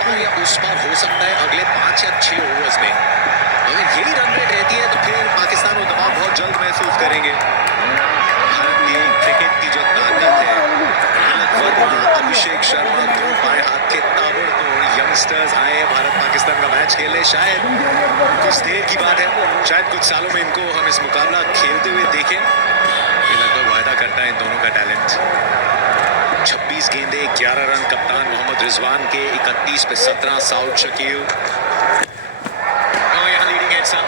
पार या उस पार हो सकता है अगले 5 या 6 ओवर्स में। अगर यही रन रेट रहती है तो फिर पाकिस्तान वो दबाव बहुत जल्द महसूस करेंगे। भारत की क्रिकेट की जो ताकत है, अभिषेक शर्मा दो बाएं हाथ के ताबड़तोड़ यंगस्टर्स आए भारत पाकिस्तान का मैच खेलने। शायद कुछ देर की बात है, शायद कुछ सालों में इनको हम इस मुकाबला खेलते हुए देखें। ये लगभग वायदा करता है इन दोनों का टैलेंट। 26 गेंदे 11 रन कप्तान मोहम्मद रिजवान के, 31 पे 17 साउथ शकील। यहाँ लीडिंग एज सा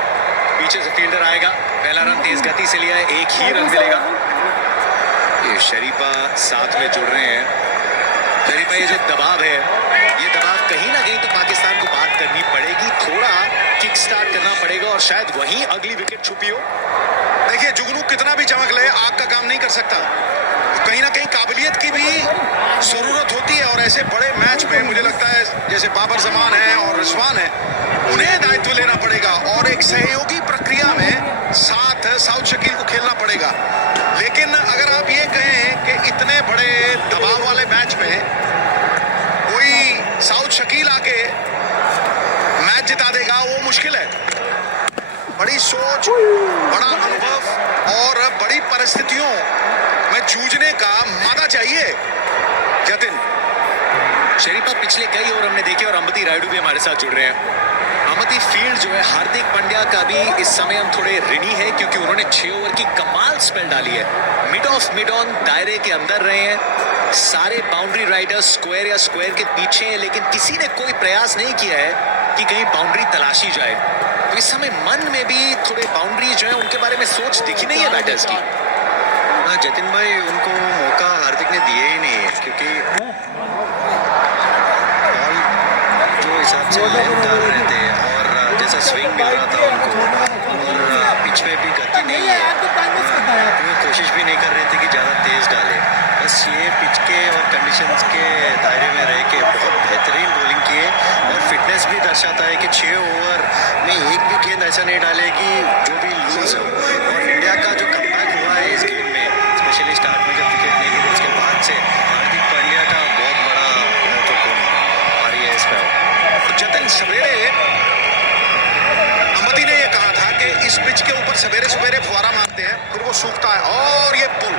पीछे से फील्डर आएगा, पहला रन तेज गति से लिया है, एक ही रन मिलेगा। ये शरीफा साथ में जुड़ रहे हैं। शरीफा ये जो दबाव है, ये दबाव कहीं ना कहीं तो पाकिस्तान को बात करनी पड़ेगी, थोड़ा किक स्टार्ट करना पड़ेगा और शायद वहीं अगली विकेट छुपी हो। देखिए जुगनू कितना भी चमक ले आग का काम नहीं कर सकता, तो कहीं ना कहीं काबिलियत की भी जरूरत होती है। और ऐसे बड़े मैच में मुझे लगता है जैसे बाबर जमान है और रिजवान है, उन्हें दायित्व लेना पड़ेगा और एक सहयोगी प्रक्रिया में साथ साउथ शकील को खेलना पड़ेगा। लेकिन अगर आप ये कहें कि इतने बड़े दबाव वाले मैच में कोई साउथ शकील आके मैच जिता देगा, वो मुश्किल है। बड़ी सोच, बड़ा अनुभव और बड़ी परिस्थितियों में जूझने का मादा चाहिए। जतिन शरीफा पिछले कई ओवर हमने देखे और अम्बती रायडू भी हमारे साथ जुड़ रहे हैं। अम्बती फील्ड जो है हार्दिक पांड्या का भी इस समय हम थोड़े ऋणी है क्योंकि उन्होंने 6 ओवर की कमाल स्पेल डाली है। मिड ऑफ मिड ऑन दायरे के अंदर रहे हैं, सारे बाउंड्री राइडर्स स्क्वायर या स्क्वायर के पीछे हैं, लेकिन किसी ने कोई प्रयास नहीं किया है कि कहीं बाउंड्री तलाशी जाए। तो इस समय मन में भी थोड़े बाउंड्री जो है उनके बारे में सोच दिखी नहीं है बैटर्स की। हाँ जतिन भाई, उनको मौका हार्दिक ने दिए ही नहीं है क्योंकि बॉल जो हिसाब से लेंथ डाल रहे थे और जैसा स्विंग मिल रहा था उनको और पिच में भी गति नहीं है, वो कोशिश भी नहीं कर रहे थे कि ज़्यादा तेज़ डाले। बस ये पिच के और कंडीशंस के दायरे में रह के बहुत बेहतरीन बॉलिंग किए और फिटनेस भी दर्शाता है कि 6 ओवर में एक भी गेंद ऐसा नहीं डाले कि जो भी लूज हो। और इंडिया का जो कमबैक हुआ है इस गेम में, स्पेशली स्टार्ट में जब विकेट नहीं गिरी उसके बाद से हार्दिक पांड्या का बहुत बड़ा महत्वपूर्ण आ रही है इस पर। जतिन सवेरे अम्बती ने यह कहा था कि इस पिच के ऊपर सवेरे सवेरे फुवारा मारते हैं फिर वो सूखता है और ये पुल।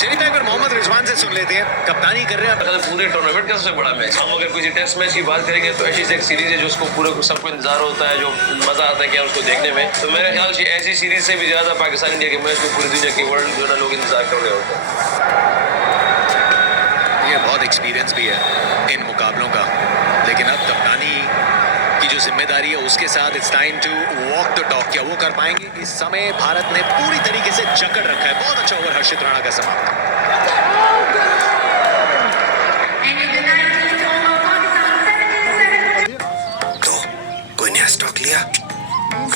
शरीफा एक बार मोहम्मद रिजवान से सुन लेते हैं, कप्तानी कर रहे हैं पूरे टूर्नामेंट का सबसे बड़ा मैच। हम अगर किसी टेस्ट मैच की बात करेंगे तो ऐसी एक सीरीज है जो उसको पूरे सबको इंतजार होता है, जो मजा आता है क्या उसको देखने में। तो मेरे ख्याल से ऐसी सीरीज से भी ज्यादा पाकिस्तान इंडिया के मैच में पूरी दुनिया के वर्ल्ड जो है लोग इंतजार कर रहे होते हैं। ये बहुत एक्सपीरियंस भी है इन मुकाबलों का, लेकिन अब कप्तानी की जो जिम्मेदारी है उसके साथ it's time to walk the talk. क्या वो कर पाएंगे? इस समय भारत ने पूरी तरीके से जकड़ रखा है। बहुत अच्छा ओवर हर्षित राणा का समाप्त। तो कोई नया स्टॉक लिया?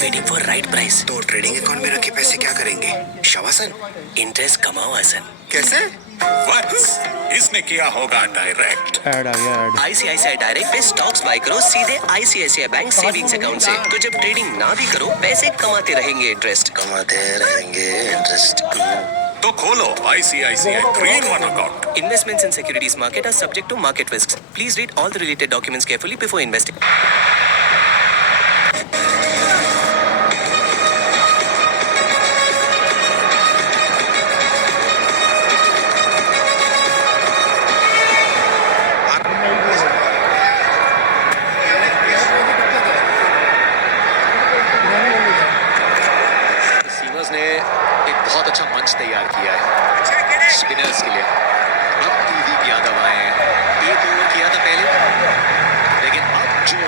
Waiting for right price. तो ट्रेडिंग अकाउंट में रखे पैसे क्या करेंगे? शवासन? इंटरेस्ट कमाओ आसन। कैसे? वंस इसने किया होगा डायरेक्ट। ऐड आ गया ऐड। आईसीआईसीआई डायरेक्ट पे स्टॉक्स बाय करो सीधे आईसीआईसीआई बैंक सेविंग्स अकाउंट से। तो जब ट्रेडिंग ना भी करो पैसे कमाते रहेंगे इंटरेस्ट। तो खोलो ICICI 3-in-1 account. Investments in securities market are subject to market risks. Please read all the related documents carefully before investing. Seamers ने एक बहुत अच्छा मंच तैयार किया है स्पिनर्स के लिए। अब कुलदीप यादव आए हैं, एक ओवर किया था पहले, लेकिन अब जो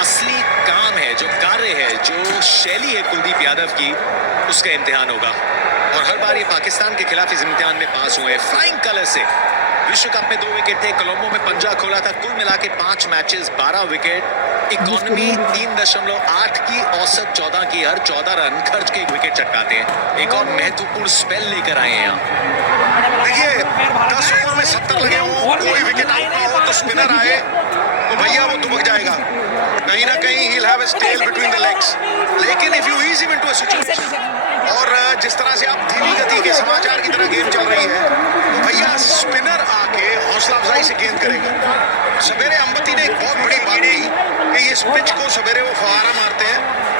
असली काम है, जो कार्य है, जो शैली है कुलदीप यादव की, उसका इम्तिहान होगा। और हर बार ये पाकिस्तान के खिलाफ इस इम्तिहान में पास हुए फ्लाइंग कलर से। विश्व कप में 2 विकेट थे, कोलंबो में पंजा खोला था, कुल मिला के 5 मैचेस 12 विकेट, इकोनॉमी 3.8 की, औसत 14 की, हर 14 रन खर्च के 1 विकेट चटकाते हैं। एक और महत्वपूर्ण स्पेल लेकर आए हैं यहाँ। देखिए 10 ओवर में 70 लगे हों, कोई विकेट आउट ना हो तो स्पिनर आए तो भैया वो दुबक जाएगा कहीं ना कहीं। he'll have his tail between the legs। लेकिन if you ease him into a situation और जिस तरह से आप धीमी गति के समाचार की तरह गेम चल रही है तो भैया स्पिनर आके हौसला गहराई से गेंद करेगा। सवेरे अंबती ने एक बहुत बड़ी बात की कि इस पिच को सवेरे वो फवारा मारते हैं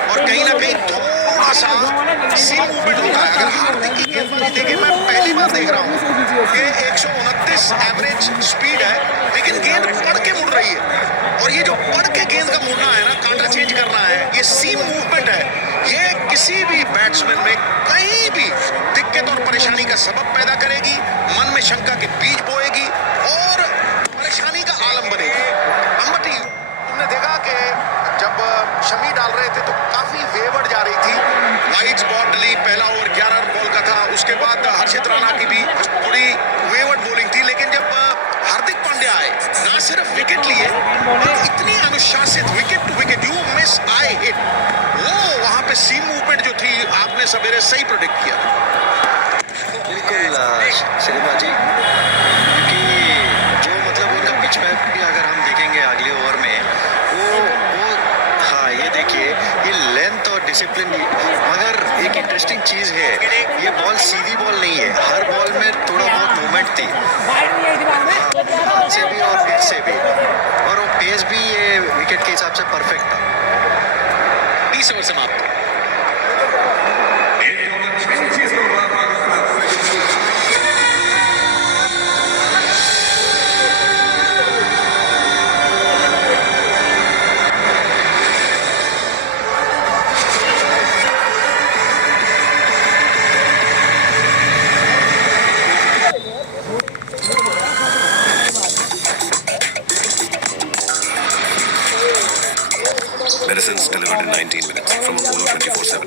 और कहीं ना कहीं थोड़ा सा सीम मूवमेंट होता है। अगर हार्दिक की गेंदबाजी देखें, मैं पहली बार देख रहा हूँ कि 129 एवरेज स्पीड है, लेकिन गेंद पढ़ के मुड़ रही है। और ये जो पढ़ के गेंद का मुड़ना है ना, कांटा चेंज करना है, ये सीम मूवमेंट है, ये किसी भी बैट्समैन में कहीं भी दिक्कत और परेशानी का सबब पैदा करेगी, मन में शंका के बीज बोएगी और परेशानी का आलम बनेगी। अंबटी, तुमने देखा कि जब शमी डाल रहे थे तो काफी वेवर्ड जा रही थी, वाइड बॉल डली, पहला ओवर 11 बॉल का था, उसके बाद हर्षित राणा की भी थोड़ी वेवर्ड बॉलिंग थी, लेकिन जब हार्दिक पांड्या आए, ना सिर्फ विकेट लिए, इतनी अनुशासित wicket to wicket, you miss I hit, वो वहां पे सीम मूवमेंट जो थी, आपने सवेरे सही प्रोडिक्ट किया। बिल्कुल शरीफा जी, क्योंकि जो मतलब उनका पिच मैप भी अगर हम देखेंगे अगले ओवर में, वो हाँ, ये देखिए, ये लेंथ और डिसिप्लिन, मगर एक इंटरेस्टिंग चीज़ है, ये बॉल सीधी बॉल नहीं है, हर बॉल में थोड़ा बहुत मूवमेंट थी, से भी और पिच से भी, और वो पेस भी ये विकेट के हिसाब से परफेक्ट था। 20 ओवर समाप्त। Medicines delivered in 19 minutes from Apollo 24/7.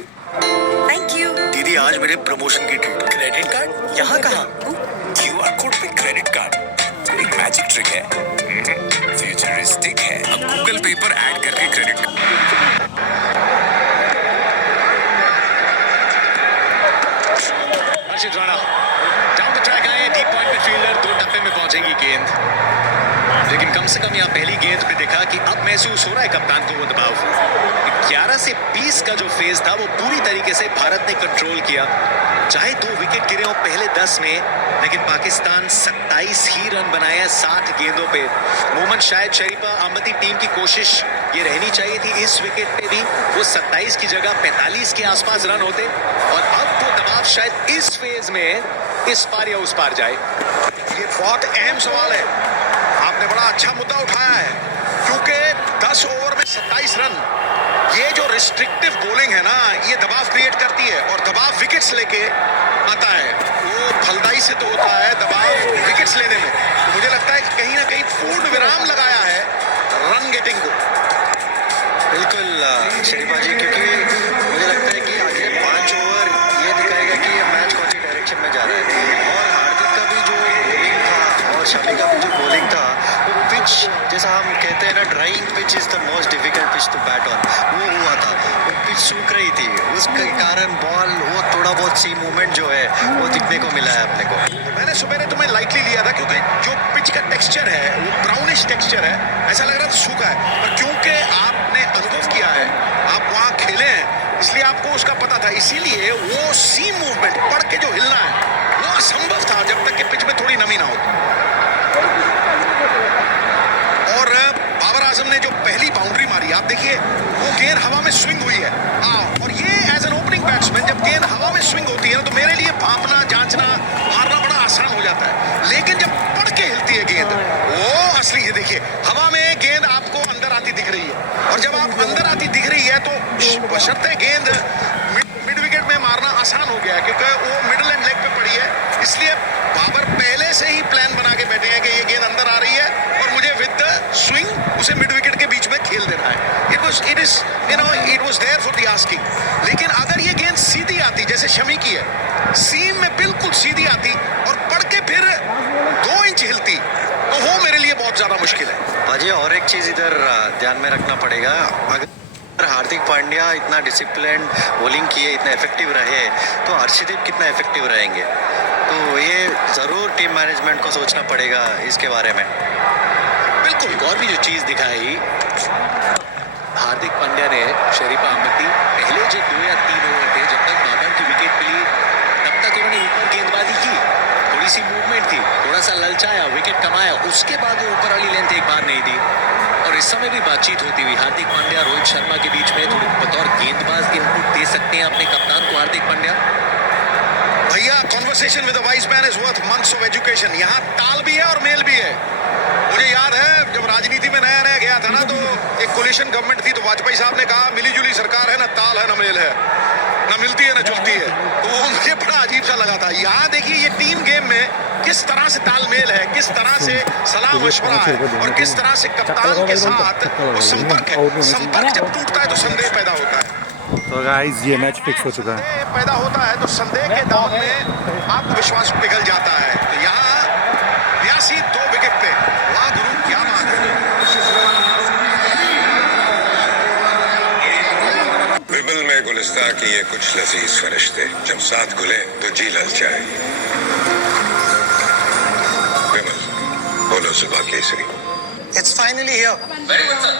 Thank you. दीदी, आज मेरे प्रमोशन की ट्रीट। क्रेडिट कार्ड यहाँ कहाँ? QR कोड पे क्रेडिट कार्ड एक मैजिक ट्रिक है, फ्यूचरिस्टिक है। अब गूगल पे पर ऐड करके credit Harshit Rana down the track आए, डीप पॉइंट पे फील्डर, 2 टप्पे में पहुंचेगी गेंद, लेकिन कम से कम यहाँ पहली गेंद पे देखा कि अब महसूस हो रहा है कप्तान को वो दबाव। 11 से 20 का जो फेज था वो पूरी तरीके से भारत ने कंट्रोल किया, चाहे 2 विकेट गिरे हो पहले 10 में, लेकिन पाकिस्तान 27 ही रन बनाया 60 गेंदों पे। मोहम्मद शाहिद शरीफा अंबती टीम की कोशिश ये रहनी चाहिए थी इस विकेट पे भी, वो 27 की जगह 45 के आसपास रन होते, और अब वो दबाव शायद इस फेज में इस पार या उस पार जाए। ये बहुत अहम सवाल है, आपने बड़ा अच्छा मुद्दा उठाया है, क्योंकि 10 ओवर में 27 रन, ये जो रिस्ट्रिक्टिव बॉलिंग है ना, ये दबाव क्रिएट करती है, और दबाव विकेट्स लेके आता है, वो फलदाई से तो होता है दबाव विकेट्स लेने में। तो मुझे लगता है कि कहीं ना कहीं पूर्ण विराम लगाया है रन गेटिंग को। बिल्कुल शरीफा जी, क्योंकि मुझे लगता है कि अगले 5 ओवर ये दिखाएगा कि ये मैच कौन सी डायरेक्शन में जा रहा है, और हार्दिक का भी जो बॉलिंग था और शमी का भी जो बॉलिंग था, वो पिच जैसा हम कहते हैं ना, drying pitch is the most difficult pitch to bat on, वो हुआ था, वो पिच सूख रही थी, उसके कारण बॉल वो थोड़ा बहुत सी मूवमेंट जो है वो दिखने को मिला है अपने को। मैंने सुबह तुम्हें लाइटली लिया था, क्योंकि जो पिच का टेक्सचर है वो ब्राउनिश टेक्सचर है, ऐसा लग रहा था सूखा है, पर क्योंकि आपने अनुभव किया है, आप वहाँ खेले हैं, इसलिए आपको उसका पता था, इसीलिए वो सी मूवमेंट पढ़ के जो हिलना है वो असंभव था जब तक कि पिच में थोड़ी नमी ना हो। और बाबर आजम ने जो पहली बाउंड्री मारी, आप देखिए वो गेंद हवा में स्विंग हुई है, और ये एज एन ओपनिंग बैट्समैन जब गेंद हवा में स्विंग होती है ना, तो मेरे लिए भांपना, जांचना, मारना बड़ा आसान हो जाता है, लेकिन जब पढ़ के हिलती है गेंद, वो असली है। देखिए हवा में गेंद आपको अंदर आती दिख रही है, और जब आप अंदर आती दिख रही है तो बशर्ते गेंद मिड विकेट में मारना आसान हो गया है, क्योंकि वो मिडिल एंड लेग पे पड़ी है, इसलिए बाबर पहले से ही प्लान बना के बैठे हैं कि ये गेंद अंदर आ रही है और मुझे विद द स्विंग उसे मिड विकेट के बीच में खेल देना है। It was there for the asking. लेकिन अगर ये गेंद सीधी आती जैसे शमी की है, सीम में बिल्कुल सीधी आती और पड़ के फिर 2 इंच हिलती, तो वो मेरे लिए बहुत ज्यादा मुश्किल है। भाजी, और एक चीज इधर ध्यान में रखना पड़ेगा, अगर हार्दिक पांड्या इतना डिसिप्लिन बॉलिंग किए, इतना इफेक्टिव रहे, तो हर्षदीप कितना इफेक्टिव रहेंगे, तो ये जरूर टीम मैनेजमेंट को सोचना पड़ेगा इसके बारे में। बिल्कुल। एक और भी जो चीज दिखाई हार्दिक पांड्या ने, शरीफा अहमदी पहले जो 2 या 3 ओवर थे, जब तक बाबर की विकेट मिली तब तक उन्होंने ऊपर गेंदबाजी की, थोड़ी सी मूवमेंट थी, थोड़ा सा ललचाया, विकेट कमाया, उसके बाद वो ऊपर वाली लेंथ एक बार नहीं दी। और इस समय भी बातचीत होती हुई हार्दिक पांड्या रोहित शर्मा के बीच में थोड़ी बतौर गेंदबाज इनपुट दे सकते हैं अपने कप्तान को हार्दिक पांड्या। भैया conversation with the vice man is worth months of education. यहाँ ताल भी है और मेल भी है। मुझे याद है जब राजनीति में नया नया गया था ना, तो एक कोलिशन गवर्नमेंट थी, तो वाजपेयी साहब ने कहा मिली जुली सरकार है, ना ताल है ना मेल है, ना मिलती है ना जुलती है। तो वो मुझे बड़ा अजीब सा लगा था। यहाँ देखिए ये टीम गेम में किस तरह से तालमेल है, किस तरह से सलाह मशवरा है और किस तरह से कप्तान के साथ वो संपर्क है। संपर्क जब टूटता है तो संदेह पैदा होता है। तो गाइस ये मैच फिक्स हो चुका है। पैदा होता है तो संदेह के दाम में आत्मविश्वास पिघल जाता है। तो यहाँ 82 2 विकेट पे, वाह गुरु क्या बात है। विमल में गुलिस्ता की ये कुछ लजीज फरिश्ते जब साथ घुले तो जी ललचाए। विमल बोलो सुबह Kesari. It's finally here. Very good sir.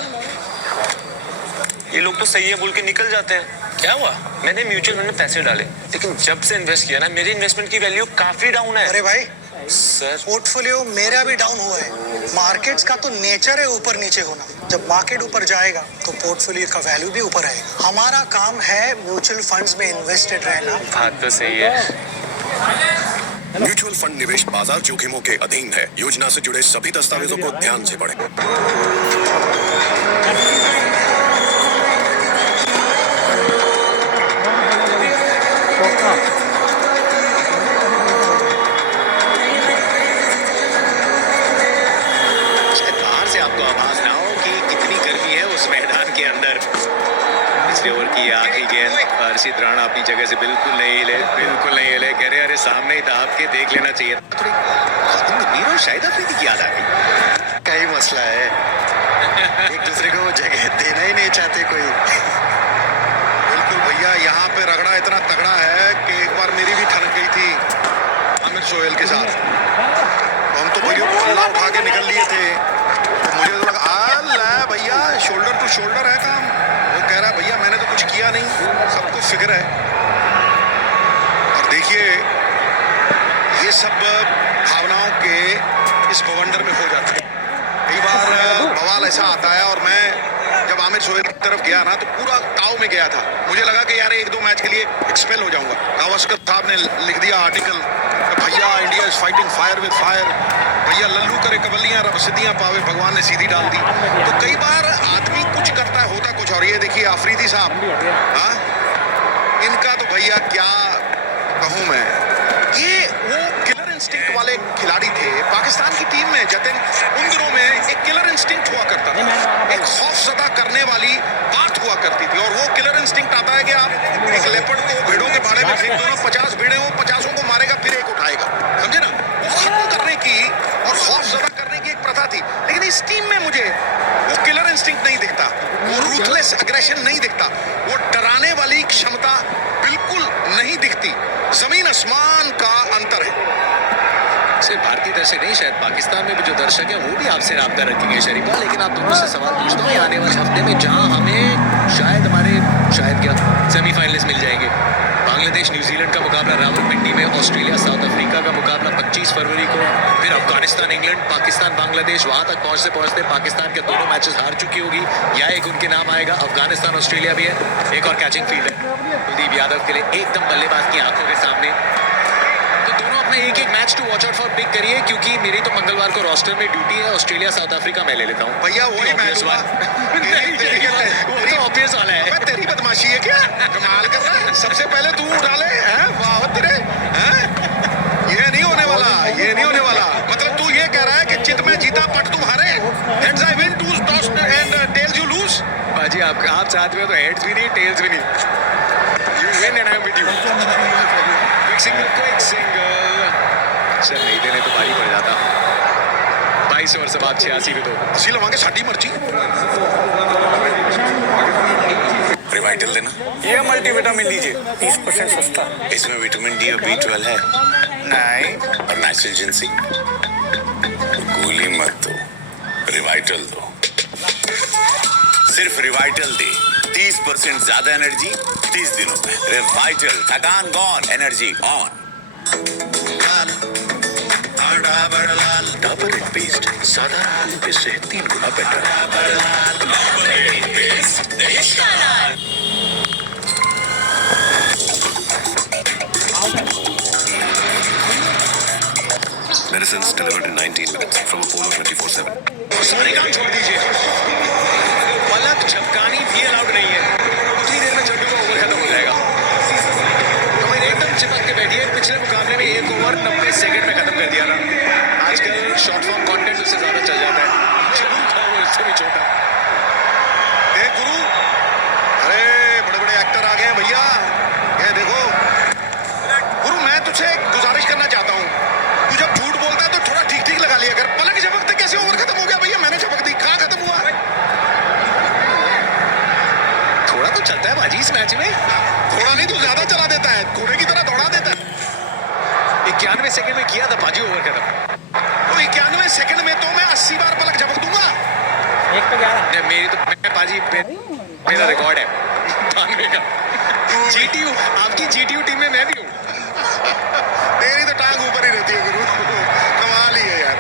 ये लोग तो सही है बोल के निकल जाते हैं। क्या हुआ? मैंने म्यूचुअल फंड में पैसे डाले, लेकिन जब से इन्वेस्ट किया ना, मेरी इन्वेस्टमेंट की वैल्यू काफी डाउन है। अरे भाई सर पोर्टफोलियो मेरा भी डाउन हुआ है। मार्केट्स का तो नेचर है ऊपर नीचे होना। जब मार्केट ऊपर जाएगा तो पोर्टफोलियो का वैल्यू भी ऊपर आएगा। हमारा काम है म्यूचुअल फंड्स में इन्वेस्टेड रहना। बात तो सही है। म्यूचुअल फंड निवेश बाजार जोखिमों के अधीन है। योजना से जुड़े सभी दस्तावेजों को ध्यान से पढ़ें। शायद बाहर से आपको आभास ना हो कि कितनी गर्मी है उस मैदान के अंदर। पिछले ओवर की आखिरी गेंद, हर्षित राणा अपनी जगह से बिल्कुल नहीं हिले, बिल्कुल नहीं हिले। कह रहे अरे सामने ही था, आपके देख लेना चाहिए। थोड़ी गौतम गंभीर और शाहिद अफरीदी की याद आ गई। का ही मसला है, एक दूसरे को वो जगह देना ही नहीं चाहते कोई। बिल्कुल भैया, यहाँ पे रगड़ा इतना तगड़ा है कि एक बार मेरी भी ठनक गई थी आमिर सोहेल के साथ। हम तो भैया पल्ला उठा के निकल लिए थे, तो मुझे तो लगा भैया शोल्डर टू शोल्डर है काम। वो कह रहा है भैया मैंने तो कुछ किया नहीं, सबको फिक्र है। और देखिए ये सब भावनाओं के इस बवंडर में हो जाता है। कई बार बवाल ऐसा आता है, और मैं जब आमिर सोहेल की तरफ गया ना तो पूरा ताव में गया था। मुझे लगा कि यार 1-2 मैच के लिए एक्सपेल हो जाऊंगा। गावस्कर साहब ने लिख दिया आर्टिकल, भैया India is fighting fire with fire, भैया लल्लू करे कबल्लियां रब सिद्धियां पावे, भगवान ने सीधी डाल दी। तो कई बार आदमी कुछ करता है होता कुछ और। ये देखिए अफरीदी साहब, हाँ इनका तो भैया क्या कहूँ मैं, ये वो किलर इंस्टिंक्ट वाले खिलाड़ी थे। पाकिस्तान की टीम में जतिन उन दिनों में एक किलर इंस्टिंक्ट हुआ करता था, एक खौफजदा करने वाली बात हुआ करती थी। और वो किलर इंस्टिंक्ट आता है कि आप एक लेपर्ड को भेड़ों के बाड़े में फेंक दो ना, 50 भेड़े हो, 50 को मारेगा फिर एक उठाएगा, समझे ना। वो खत्म करने की और खौफजदा करने की एक प्रथा थी। लेकिन इस टीम में मुझे वो किलर इंस्टिंक्ट नहीं दिखता, वो रूथलेस एग्रेशन नहीं दिखता, वो डराने वाली क्षमता बिल्कुल नहीं दिखती। जमीन आसमान का अंतर है। सिर्फ भारतीय दर्शक नहीं, शायद पाकिस्तान में भी जो दर्शक हैं वो भी आपसे राब्ता रखेंगे शरीफा। लेकिन आप दोनों से सवाल पूछता हूँ, आने वाले हफ्ते में जहां हमें शायद क्या सेमीफाइनलिस्ट मिल जाएंगे। बांग्लादेश न्यूजीलैंड का मुकाबला रावलपिंडी में, ऑस्ट्रेलिया साउथ अफ्रीका का मुकाबला 25 फरवरी को, फिर अफगानिस्तान इंग्लैंड, पाकिस्तान बांग्लादेश। वहां तक पहुंचते पहुंचते पाकिस्तान के दोनों मैचेस हार चुकी होगी, या एक उनके नाम आएगा। अफगानिस्तान ऑस्ट्रेलिया भी है, एक और कैचिंग फील्ड है कुलदीप यादव के लिए, एकदम बल्लेबाज की आंखों के सामने। तो दोनों अपना एक match to watch out for pick करिए, क्योंकि मेरी तो मंगलवार को रोस्टर में ड्यूटी है। ऑस्ट्रेलिया साउथ अफ्रीका मैं ले लेता हूँ भैया वही मैच हुआ। तेरी ऑब्वियस वाला है। तेरी बदमाशी है क्या, कमाल कर रहा है। सबसे पहले तू डाले हैं, वाह तेरे हैं। ये नहीं होने वाला, ये नहीं होने वाला। मतलब तू ये कह रहा है कि चित में जीता पट तुम हारे, heads I win, twos toss and tells you lose. बाजी आप चाहते हो तो हेड्स भी नहीं, टेल्स भी नहीं, you win and I am with you. Quick single sir नहीं देने तो भारी पड़ जाता। 22 ओवर से बाद 86 पे तो ਅਸੀਂ ਲਵਾਂਗੇ ਸਾਡੀ ਮਰਜ਼ੀ। रिवाइटल देना, ये मल्टीविटामिन लीजिए, 30% सस्ता। इसमें विटामिन डी और B12 है। नहीं, और नेचुरल जिंसी। गोली मत दो, रिवाइटल दो। सिर्फ रिवाइटल दे, 30% ज्यादा एनर्जी 30 दिनों में। रिवाइटल, थकान गॉन, एनर्जी ऑन। साधारण टूथपेस्ट से 3 गुना better. Medicines delivered in 19 minutes from Apollo 24/7. सारे काम छोड़ दीजिए, पलक झपकानी भी अलाउड नहीं है। उतनी देर में चड्डू का ओवर खत्म हो जाएगा। तो एकदम चिपक के बैठिए। पिछले मुकाबले में 1 ओवर 90 सेकंड में खत्म कर दिया था। आजकल शॉर्ट फॉर्म कंटेंट उससे ज्यादा चल जाता है। जरूर था वो इससे भी छोटा। देख गुरु, अरे बड़े बड़े एक्टर आ गए हैं भैया। ये देखो गुरु, मैं तुझसे एक गुजारिश करना चाहता हूँ, तू जब झूठ बोलता है तो थोड़ा ठीक ठीक लगा लिया कर। पलक झपकते कैसे ओवर खत्म हो गया भैया? मैंने झपक दी, कहाँ खत्म हुआ? थोड़ा तो चलता है बाजी इस मैच में। थोड़ा नहीं, तू ज्यादा चला देता है, घोड़े की तरह दौड़ा देता है। 91 सेकंड में किया था बाजी ओवर खत्म। तो 91 सेकंड में तो मैं 80 बार पलक झपक दूंगा। मेरी तो मैं बाजी मेरा रिकॉर्ड है 92 का। जीटीयू, आपकी जीटीयू टीम में मैं भी हूँ। तेरी तो टांग ऊपर ही रहती है गुरु, कमाल ही है यार।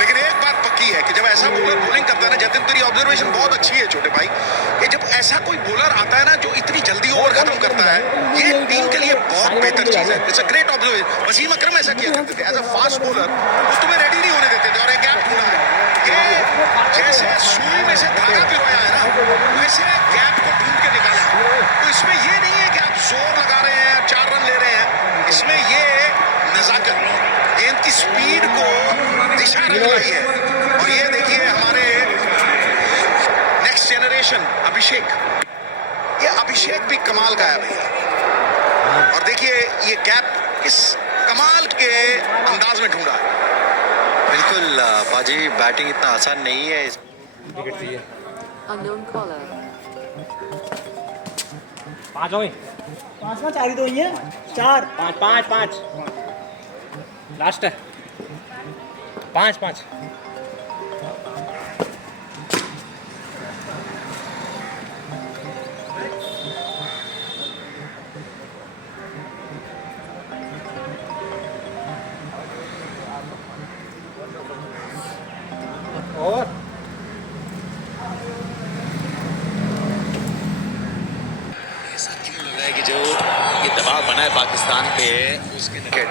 लेकिन एक बात पक्की है कि जब ऐसा बॉलर बॉलिंग करता है ना, जतिन तेरी ऑब्जर्वेशन बहुत अच्छी है छोटे भाई, कि जब ऐसा कोई बॉलर आता है ना जो इतनी जल्दी ओवर खत्म करता है, ये टीम के लिए बहुत बेहतर चीज है। It's a great observation. Wasim Akram ऐसा किया करते थे एज अ फास्ट बॉलर, वो तुम्हें रेडी नहीं होने देते थे और एक गैप ढूंढा है। ये जैसे सुई में से धागा पिरोया है ना, वैसे गैप को ढूंढ के निकाला। तो इसमें ये नहीं है कि आप जोर लगा रहे हैं, 4 रन ले रहे हैं। इसमें ये नजाकत, गेंद की स्पीड को दिशा रखलाई है। और ये देखिए हमारे नेक्स्ट जनरेशन अभिषेक, ये अभिषेक भी कमाल का है भैया। और देखिए ये गैप किस कमाल के अंदाज में ढूंढा है। बिल्कुल बाजी, बैटिंग इतना आसान नहीं है। Unknown caller. 5 में 4 ही तो ही है, 4 5 लास्ट है 5 और ऐसा क्यों लग रहा है कि जो ये दबाव बना है पाकिस्तान पे उसके विकेट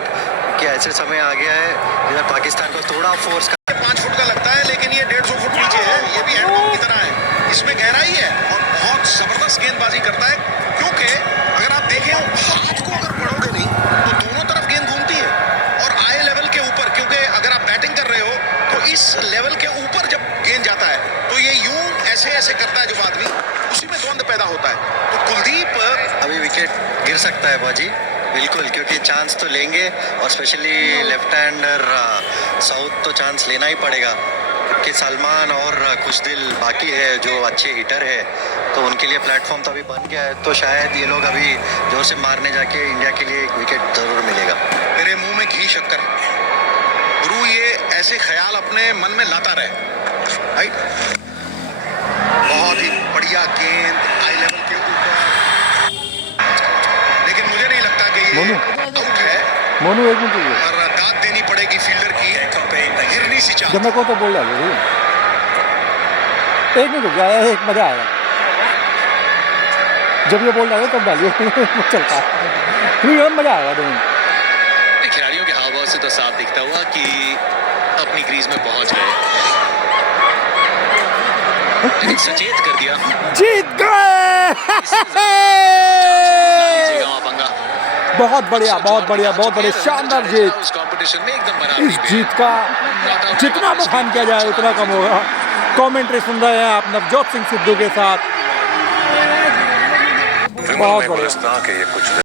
कि ऐसे समय आ गया है जिधर पाकिस्तान को थोड़ा फोर्स 5 फुट का लगता है, लेकिन ये 150 फुट नीचे है। ये भी हैंडपंप की तरह है, इसमें गहराई है और बहुत जबरदस्त गेंदबाजी करता है। क्योंकि अगर आप देखें हाथ को अगर पढ़ोगे नहीं तो दोनों तरफ गेंद घूमती है और आई लेवल के ऊपर, क्योंकि अगर आप बैटिंग कर रहे हो तो इस लेवल के ऊपर जब गेंद जाता है तो ये यूं ऐसे ऐसे करता है जब आदमी, उसी में द्वंद पैदा होता है। तो कुलदीप अभी विकेट गिर सकता है बाजी, बिल्कुल, क्योंकि चांस तो लेंगे और स्पेशली लेफ्ट हैंडर साउथ तो चांस लेना ही पड़ेगा कि सलमान और कुछ दिल बाकी है जो अच्छे हिटर है, तो उनके लिए प्लेटफॉर्म तो अभी बन गया है। तो शायद ये लोग अभी जोर से मारने जाके इंडिया के लिए एक विकेट जरूर मिलेगा। तेरे मुंह में घी शक्कर गुरु, ये ऐसे ख्याल अपने मन में लाता रहे, राइट? बहुत ही बढ़िया गेंद आई लेवल के ऊपर, लेकिन मुझे नहीं लगता कि ये आउट है। मोनू एक मिनट रुकिए। और दाद देनी पड़ेगी फील्डर की, हिरनी सी चाल। जब मैं को तो बोल डालो ठीक है, 1 मिनट रुक जाए, एक मजा आएगा जब ये बोल डालो तब डालिए चलता है, ठीक है, मजा आएगा 2 मिनट। खिलाड़ियों के हाव भाव से तो साफ दिखता हुआ कि अपनी क्रीज में पहुंच गए, लेकिन सचेत कर दिया। जीत गए बहुत बढ़िया, बहुत बढ़िया, बहुत बढ़िया, शानदार जीत। इस कंपटीशन में एकदम बराबरी इस पे। जीत का जितना बखान किया जाए उतना कम होगा। कमेंट्री सुन रहे हैं आप नवजोत सिंह सिद्धू के साथ, बहुत बढ़िया।